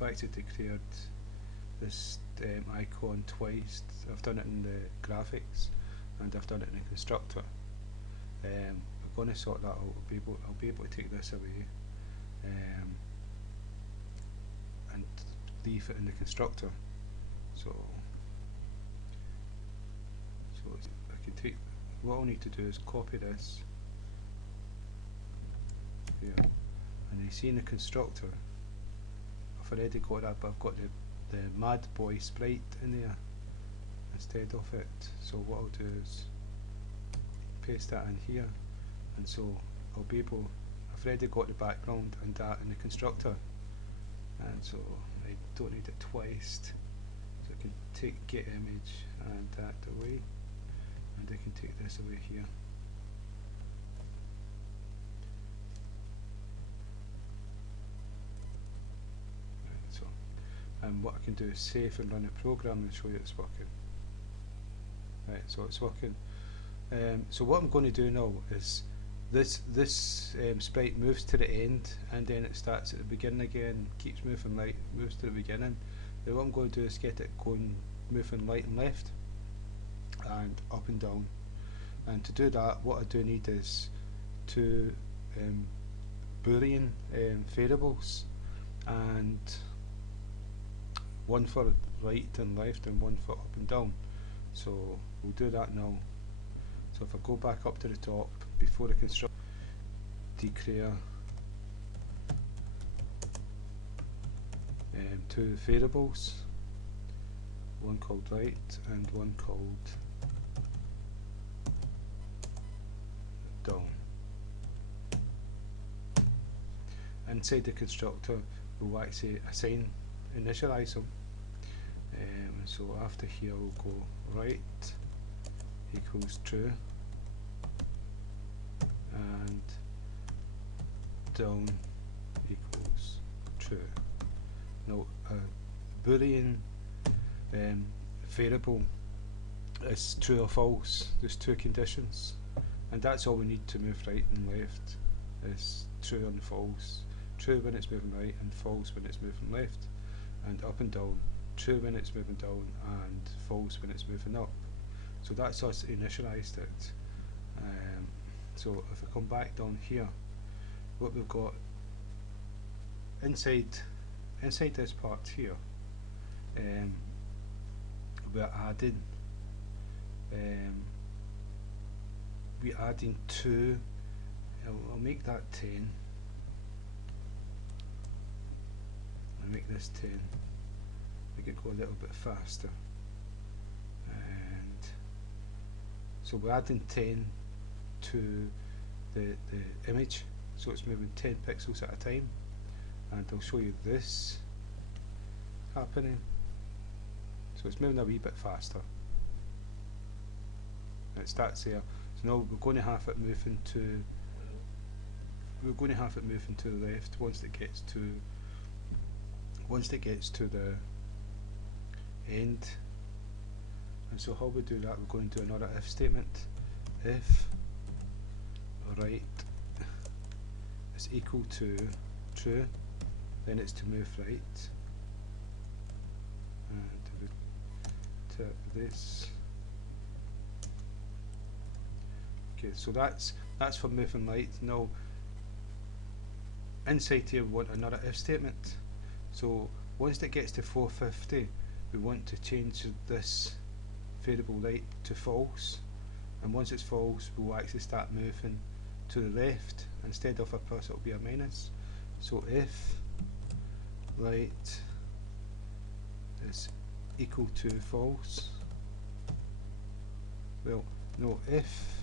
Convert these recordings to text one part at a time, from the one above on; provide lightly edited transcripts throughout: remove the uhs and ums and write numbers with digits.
I've actually declared this icon twice. I've done it in the graphics and I've done it in the constructor. We're going to sort that out. I'll be able to take this away and leave it in the constructor. So I can take. What I'll need to do is copy this here, and you see in the constructor, I've already got that, but I've got the Mad Boy sprite in there instead of it. So what I'll do is paste that in here, and so I'll be able. I've already got the background and that in the constructor, and so I don't need it twice. So I can take get image and that away, and I can take this away here. Right, so, and what I can do is save and run a program and show you it's working. Right, so it's working. So what I'm going to do now is this sprite moves to the end and then it starts at the beginning again, keeps moving right, moves to the beginning. Then what I'm going to do is get it going, moving right and left and up and down. And to do that, what I do need is two Boolean variables, and one for right and left and one for up and down. So we'll do that now. So if I go back up to the top before the construct, declare two variables, one called right and one called down. Inside the constructor we'll actually initialize them. So after here we'll go right equals true and down equals true. Now a Boolean variable is true or false. There's two conditions, and that's all we need to move right and left, is true and false. True when it's moving right and false when it's moving left, and up and down, true when it's moving down and false when it's moving up. So that's us initialized it. So if I come back down here, what we've got inside this part here, we're adding two. I'll make that 10. I'll make this 10. Make it go a little bit faster. And so we're adding 10 to the image, so it's moving 10 pixels at a time, and I'll show you this happening. So it's moving a wee bit faster. And it starts there. So now we're going to have it moving to the left once it gets to the end. And so how we do that, we're going to do another if statement. If right is equal to true, then it's to move right. And to this. Okay, so that's for moving right. Now inside here we want another if statement. So once it gets to 450, we want to change this variable right to false, and once it's false we'll actually start moving to the left. Instead of a plus it will be a minus. So if right is equal to false, well no, if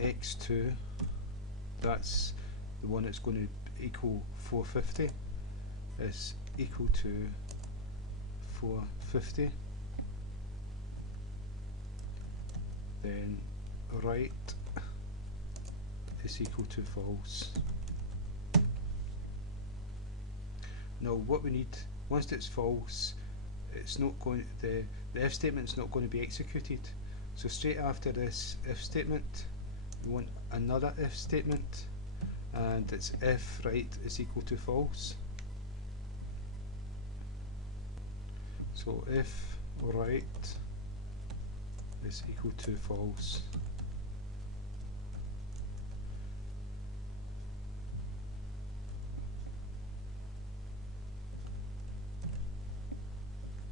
x2, that's the one that's going to equal 450, is equal to 450, then right is equal to false. Now what we need, once it's false, it's not going, the if statement is not going to be executed. So straight after this if statement we want another if statement, and it's if right is equal to false. So if right is equal to false,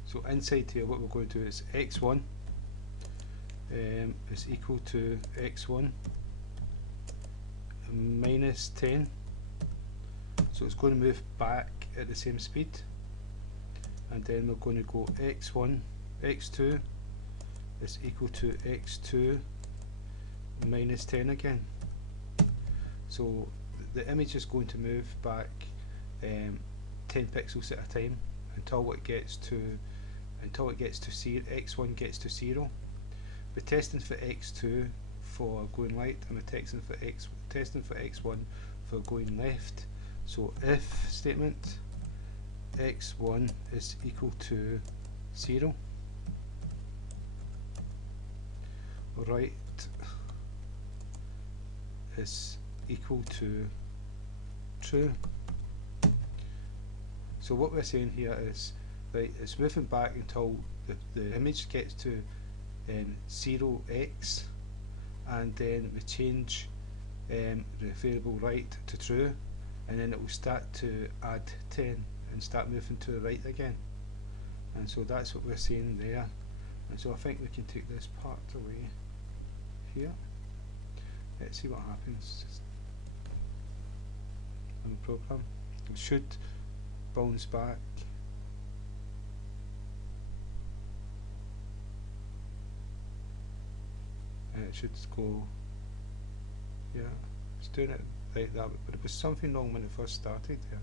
so inside here what we're going to do is x1 is equal to x1 minus 10, so it's going to move back at the same speed, and then we're going to go x2 is equal to x2 minus 10 again. So the image is going to move back 10 pixels at a time until it gets to x1 gets to 0. We're testing for x2 for going right, and we're testing for x1 for going left. So if statement x1 is equal to 0, right is equal to true. So what we're saying here is, right, it's moving back until the image gets to 0x, and then we change the variable right to true, and then it will start to add 10 and start moving to the right again. And so that's what we're saying there. And so I think we can take this part away here. Let's see what happens on the program. It should bounce back. And it should go, yeah, it's doing it like that, but it was something wrong when it first started there.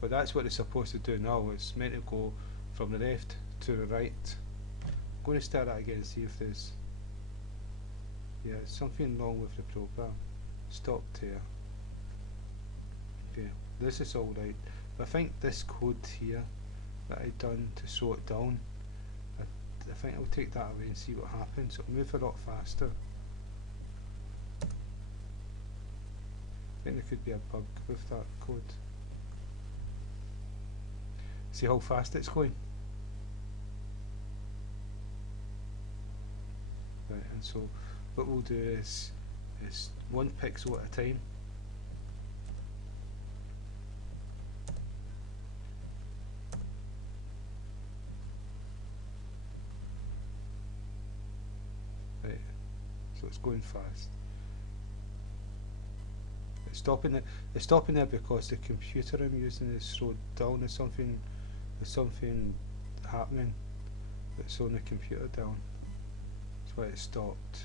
But that's what it's supposed to do now. It's meant to go from the left to the right. I'm going to start that again and see if there's, yeah, something wrong with the program. Stopped here. Okay, this is all right. But I think this code here that I've done to slow it down, I think I'll take that away and see what happens. It'll move a lot faster. I think there could be a bug with that code. See how fast it's going? Right, and so what we'll do is 1 pixel at a time. Right, so it's going fast. It's stopping there because the computer I'm using is slowed down. There's something happening that's slowing the computer down. That's why it stopped.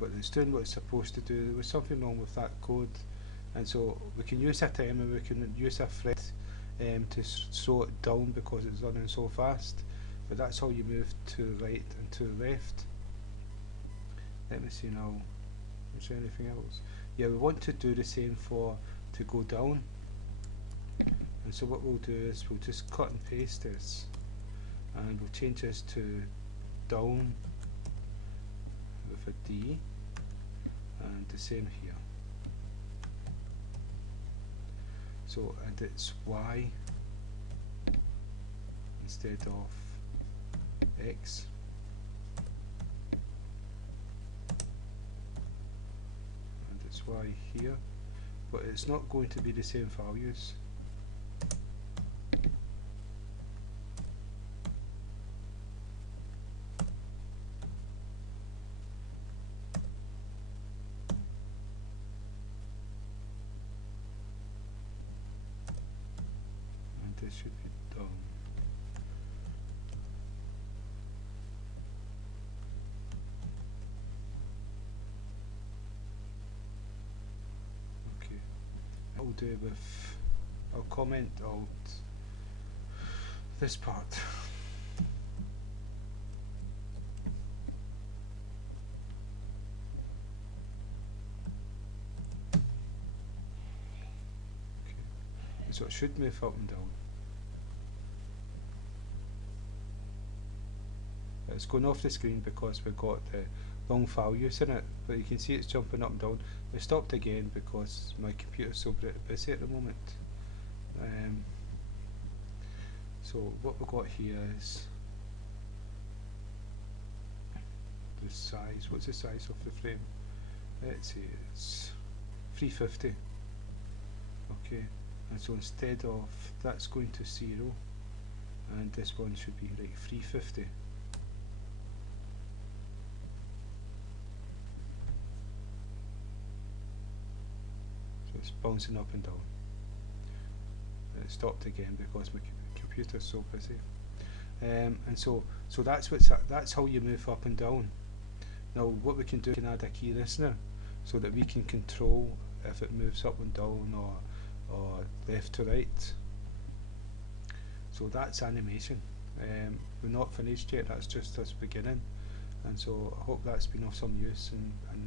But it's doing what it's supposed to do. There was something wrong with that code, and so we can use a timer, we can use a thread to slow it down because it's running so fast. But that's how you move to the right and to the left. Let me see now. Is there anything else? Yeah, we want to do the same to go down. And so what we'll do is we'll just cut and paste this, and we'll change this to down with a D, and the same here. So, and it's Y instead of X. And it's Y here, but it's not going to be the same values. This should be done. Okay, I'll do with, I'll comment out this part. Okay, so it should move up and down. It's going off the screen because we've got the wrong values in it, but you can see it's jumping up and down. We stopped again because my computer's so busy at the moment. So what we've got here is the size. What's the size of the frame? Let's say it's 350. Okay, and so instead of that's going to 0, and this one should be like 350. So it's bouncing up and down. It stopped again because my computer's so busy. And so that's how you move up and down. Now what we can do, we can add a key listener so that we can control if it moves up and down or left to right. So that's animation. We're not finished yet, that's just us beginning, and so I hope that's been of some use, and